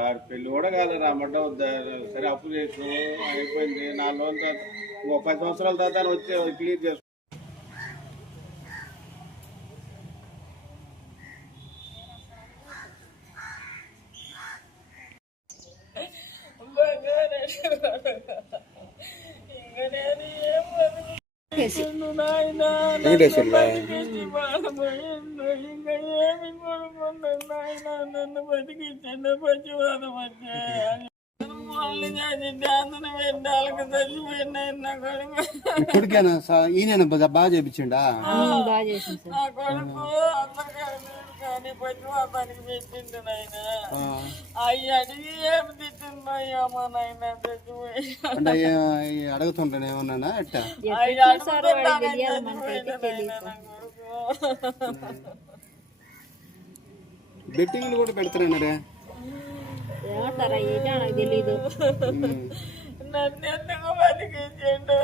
ఆడ పెళ్ళి కూడా కాలేదు రమ్మంటే వద్దా సరే అప్పు చేసిన అయిపోయింది. నాలుగు రోజుల తర్వాత ఇంకో పది సంవత్సరాల తర్వాత వచ్చి క్లియర్ చేసుకో వెంకటేశ్వర్లా ఇంకా ఏమి కొనుక్కున్నాను నాయన నన్ను బతికించండి పచ్చివాదం వచ్చే వాళ్ళు చేసి డాన్సులు పెట్టాలకు చచ్చిపోయిన నా కొడుకు ఇప్పటికేనా? సా- ఈయన బాగా బాగా చేపించిండా కానీ పచ్చివాదానికి పెట్టిండు నాయన అవి అడిగి ఏమి తిట్టిందయ్యా మా నాయన? అంటే ఏ- ఈ అడుగుతుంటాను ఏమన్నా అవి బెట్టింగ్లు కూడా పెడతారన్నారే? ఏమంటారా ఏంటో నాకు తెలీదు. నన్ను ఎందుకు బతికించిండు